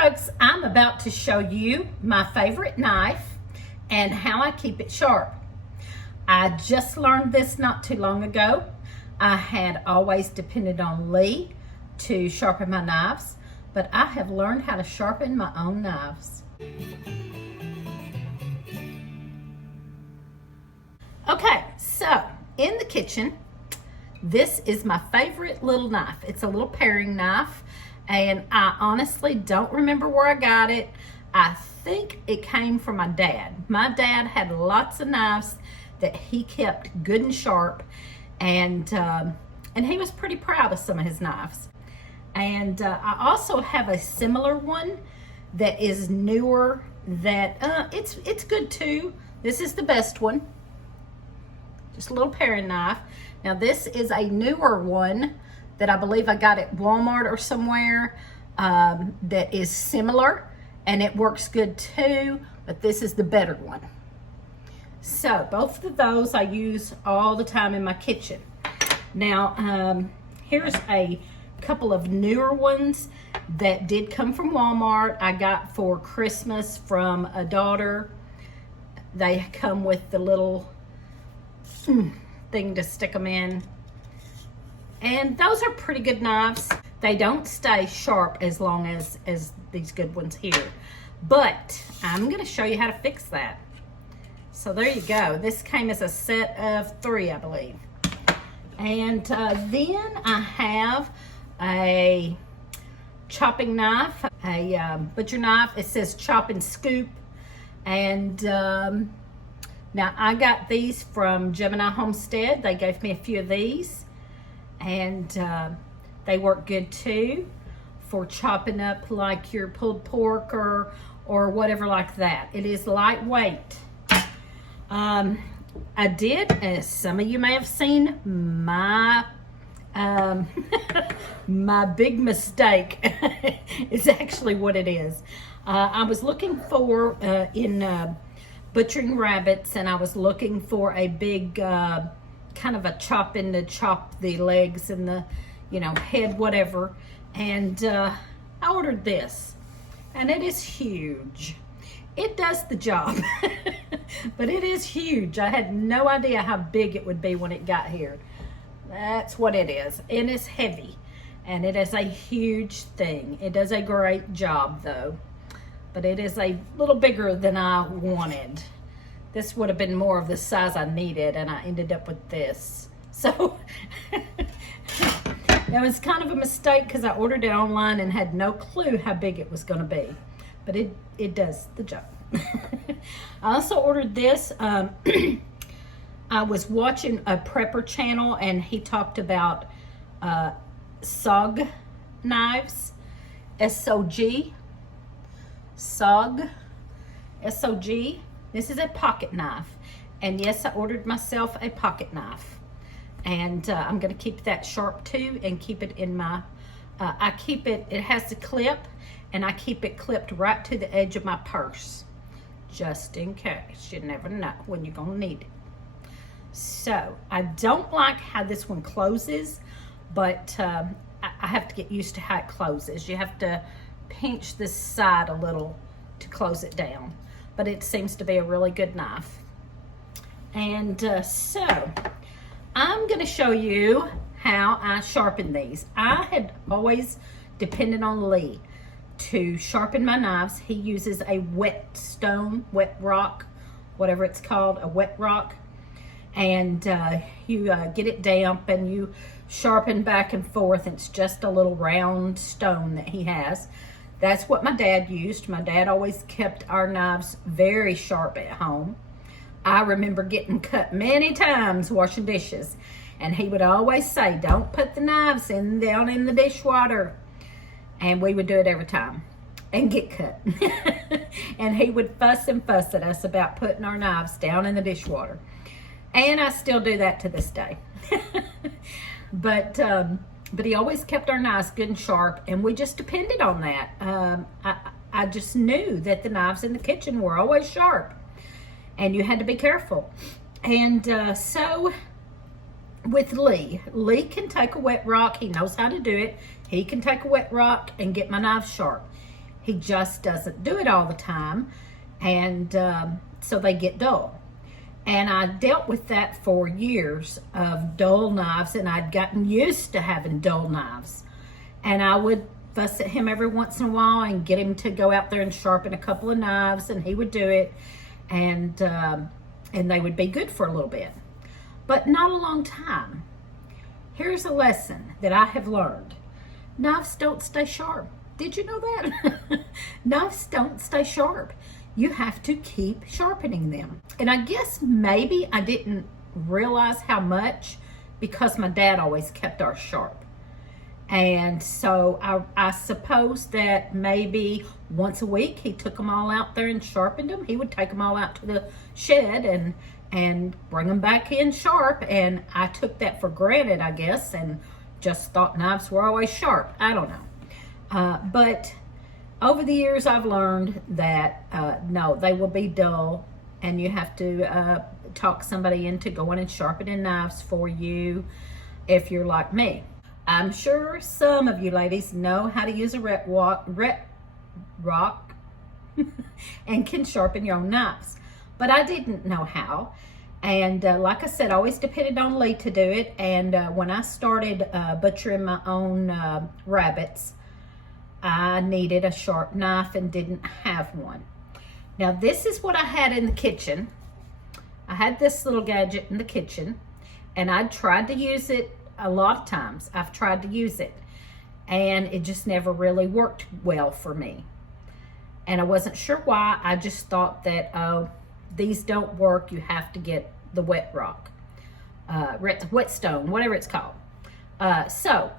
folks, I'm about to show you my favorite knife and how I keep it sharp. I just learned this not too long ago. I had always depended on Lee to sharpen my knives, but I have learned how to sharpen my own knives. Okay, so in the kitchen, this is my favorite little knife. It's a little paring knife, and I honestly don't remember where I got it. I think it came from my dad. My dad had lots of knives that he kept good and sharp, and he was pretty proud of some of his knives. And I also have a similar one that is newer that it's good too. This is the best one. Just a little paring knife. Now this is a newer one that I believe I got at Walmart or somewhere that is similar, and it works good too, but this is the better one. So both of those I use all the time in my kitchen. Now here's a couple of newer ones that did come from Walmart. I got for Christmas from a daughter. They come with the little thing to stick them in, and those are pretty good knives. They don't stay sharp as long as these good ones here, but I'm going to show you how to fix that. So there you go. This came as a set of 3, I believe. And then I have a chopping knife, a butcher knife. It says chop and scoop, and now I got these from Gemini Homestead. They gave me a few of these, and they work good too for chopping up like your pulled pork or whatever like that. It is lightweight. I did, as some of you may have seen, my my big mistake is actually what it is. I was looking for in butchering rabbits, and I was looking for a big kind of a chopping to chop the legs and the head, whatever, and I ordered this, and it is huge. It does the job, but it is huge. I had no idea how big it would be when it got here. That's what it is. It is heavy, and it is a huge thing. It does a great job though, but it is a little bigger than I wanted. This would have been more of the size I needed, and I ended up with this. So it was kind of a mistake because I ordered it online and had no clue how big it was going to be, but it does the job. I also ordered this. I was watching a prepper channel, and he talked about SOG knives, S-O-G, SOG, S-O-G. This is a pocket knife, and yes, I ordered myself a pocket knife, and I'm going to keep that sharp too, and keep it in my, I keep it, it has the clip, and I keep it clipped right to the edge of my purse, just in case. You never know when you're going to need it. So I don't like how this one closes, but I have to get used to how it closes. You have to pinch this side a little to close it down, but it seems to be a really good knife. And so I'm going to show you how I sharpen these. I had always depended on Lee to sharpen my knives. He uses a wet stone, wet rock, whatever it's called, a wet rock. And you get it damp, and you sharpen back and forth. It's just a little round stone that he has. That's what my dad used. My dad always kept our knives very sharp at home. I remember getting cut many times washing dishes, and he would always say, don't put the knives down in the dishwater. And we would do it every time and get cut. And he would fuss and fuss at us about putting our knives down in the dishwater. And I still do that to this day. But he always kept our knives good and sharp, and we just depended on that. I just knew that the knives in the kitchen were always sharp, and you had to be careful. And so with Lee can take a wet rock. He knows how to do it. He can take a wet rock and get my knives sharp. He just doesn't do it all the time, and so they get dull. And I dealt with that for years of dull knives, and I'd gotten used to having dull knives. And I would fuss at him every once in a while and get him to go out there and sharpen a couple of knives, and he would do it, and they would be good for a little bit, but not a long time. Here's a lesson that I have learned. Knives don't stay sharp. Did you know that? Knives don't stay sharp. You have to keep sharpening them. And I guess maybe I didn't realize how much because my dad always kept ours sharp. And so I suppose that maybe once a week he took them all out there and sharpened them. He would take them all out to the shed and bring them back in sharp. And I took that for granted, I guess, and just thought knives were always sharp. I don't know. But over the years, I've learned that no, they will be dull, and you have to talk somebody into going and sharpening knives for you if you're like me. I'm sure some of you ladies know how to use a ret rock and can sharpen your own knives, but I didn't know how. And like I said, I always depended on Lee to do it. And when I started butchering my own rabbits, I needed a sharp knife and didn't have one. Now this is what I had in the kitchen. I had this little gadget in the kitchen, and I tried to use it a lot of times. I've tried to use it, and it just never really worked well for me. And I wasn't sure why. I just thought that, oh, these don't work. You have to get the wet rock, whetstone, whatever it's called. So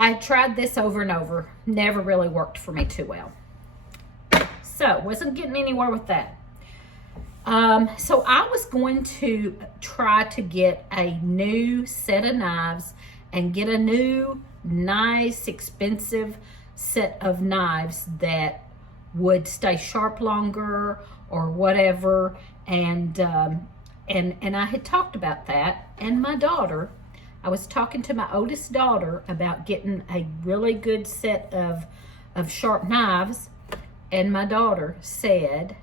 I tried this over and over. Never really worked for me too well. So wasn't getting anywhere with that. So I was going to try to get a new set of knives and get a new, nice, expensive set of knives that would stay sharp longer or whatever. And I had talked about that. And my daughter, I was talking to my oldest daughter about getting a really good set of sharp knives. And my daughter said,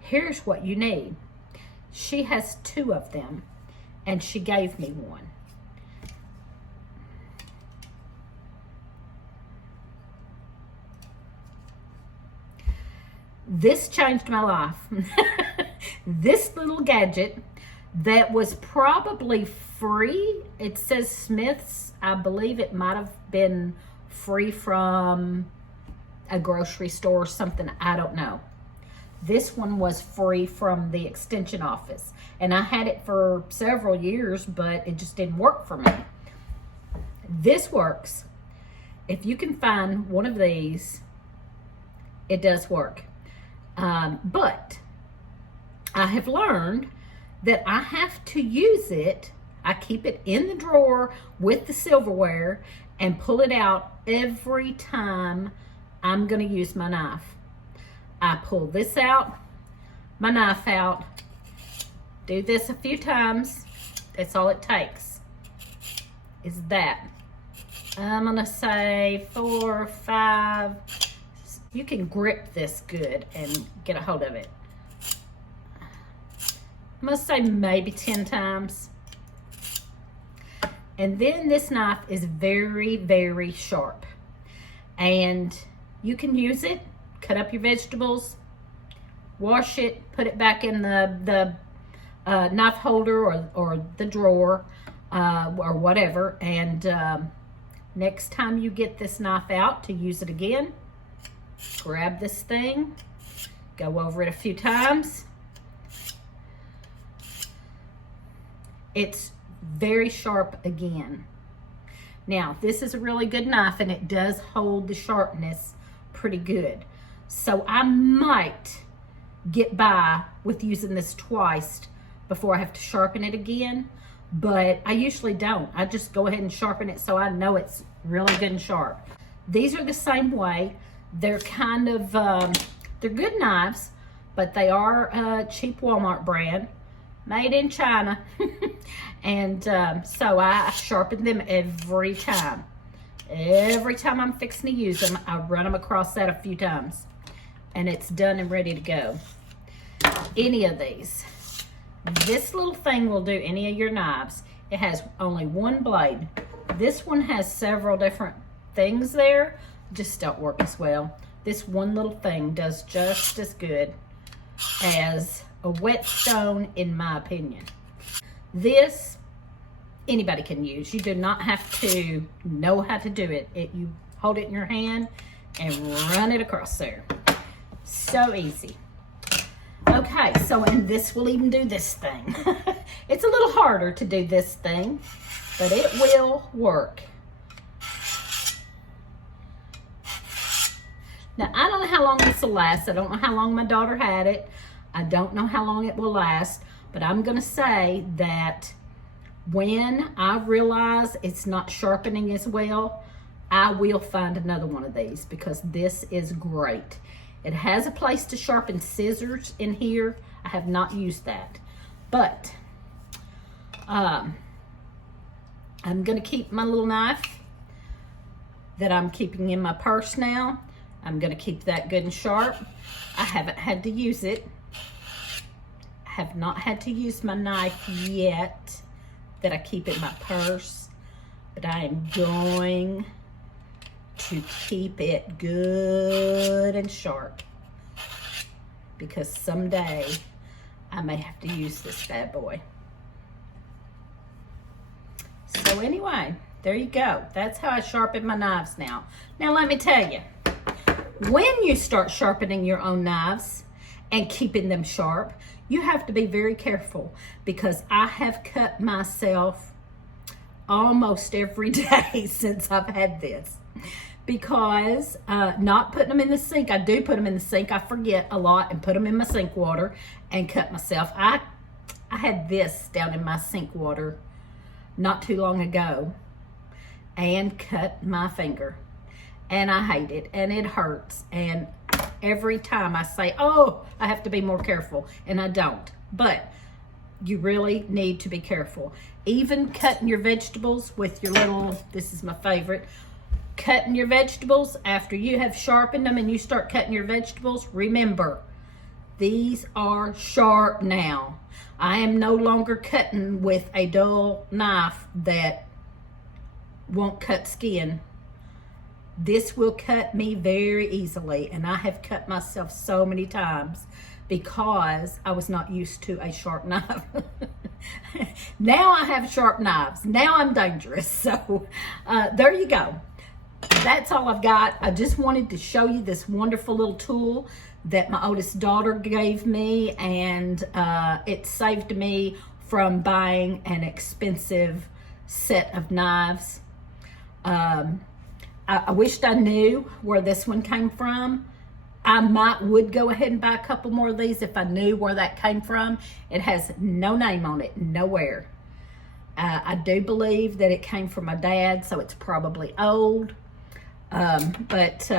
here's what you need. She has 2 of them, and she gave me one. This changed my life. This little gadget that was probably free. It says Smith's. I believe it might have been free from a grocery store or something. I don't know. This one was free from the extension office, and I had it for several years, but it just didn't work for me. This works. If you can find one of these, it does work. But I have learned that I have to use it. I keep it in the drawer with the silverware and pull it out every time I'm going to use my knife. I pull this out, my knife out, do this a few times. That's all it takes, is that. I'm gonna say 4 or 5. You can grip this good and get a hold of it. I'm gonna say maybe 10 times. And then this knife is very, very sharp. And you can use it, cut up your vegetables, wash it, put it back in the knife holder or the drawer or whatever. And next time you get this knife out to use it again, grab this thing, go over it a few times. It's very sharp again. Now, this is a really good knife, and it does hold the sharpness pretty good. So I might get by with using this twice before I have to sharpen it again, but I usually don't. I just go ahead and sharpen it so I know it's really good and sharp. These are the same way. They're kind of, they're good knives, but they are a cheap Walmart brand, made in China. And so I sharpen them every time. Every time I'm fixing to use them, I run them across that a few times. And it's done and ready to go. Any of these. This little thing will do any of your knives. It has only one blade. This one has several different things there, just don't work as well. This one little thing does just as good as a whetstone, in my opinion. This, anybody can use. You do not have to know how to do it. You hold it in your hand and run it across there. So easy. Okay, so, and this will even do this thing. It's a little harder to do this thing, but it will work. Now, I don't know how long this will last. I don't know how long my daughter had it. I don't know how long it will last, but I'm going to say that when I realize it's not sharpening as well, I will find another one of these because this is great. It has a place to sharpen scissors in here. I have not used that, but I'm going to keep my little knife that I'm keeping in my purse now. I'm going to keep that good and sharp. I haven't had to use it. I have not had to use my knife yet that I keep in my purse, but I am going to keep it good and sharp because someday I may have to use this bad boy. So anyway, there you go. That's how I sharpen my knives now. Now let me tell you, when you start sharpening your own knives and keeping them sharp, you have to be very careful because I have cut myself almost every day since I've had this. Because not putting them in the sink, I do put them in the sink. I forget a lot and put them in my sink water and cut myself. I had this down in my sink water not too long ago and cut my finger. And I hate it and it hurts. And every time I say, oh, I have to be more careful, and I don't. But you really need to be careful. Even cutting your vegetables with your little, this is my favorite, cutting your vegetables after you have sharpened them and you start cutting your vegetables, remember, these are sharp now. I am no longer cutting with a dull knife that won't cut skin. This will cut me very easily, and I have cut myself so many times because I was not used to a sharp knife. Now I have sharp knives. Now I'm dangerous. So there you go. That's all I've got. I just wanted to show you this wonderful little tool that my oldest daughter gave me, and it saved me from buying an expensive set of knives. I wished I knew where this one came from. I would go ahead and buy a couple more of these if I knew where that came from. It has no name on it, nowhere. I do believe that it came from my dad, so it's probably old. But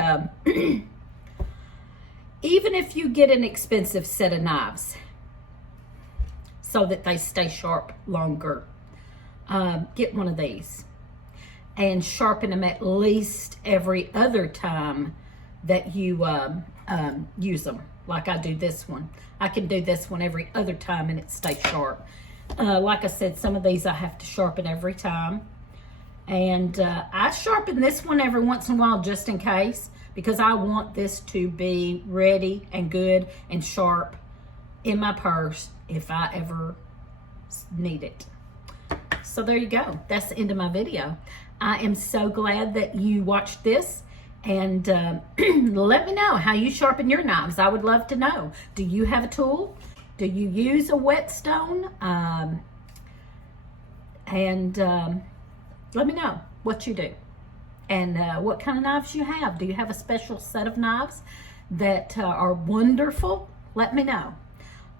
even if you get an expensive set of knives so that they stay sharp longer, get one of these and sharpen them at least every other time that you use them. Like I do this one. I can do this one every other time and it stays sharp. Like I said, some of these I have to sharpen every time. And I sharpen this one every once in a while just in case, because I want this to be ready and good and sharp in my purse if I ever need it. So there you go. That's the end of my video. I am so glad that you watched this, and let me know how you sharpen your knives. I would love to know. Do you have a tool? Do you use a whetstone? Let me know what you do and what kind of knives you have. Do you have a special set of knives that are wonderful? Let me know.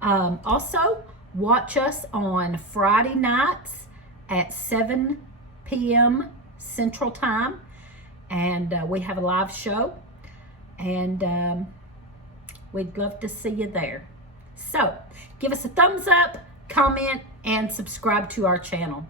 Also, watch us on Friday nights at 7 p.m. Central Time, and we have a live show, and we'd love to see you there. So give us a thumbs up, comment, and subscribe to our channel.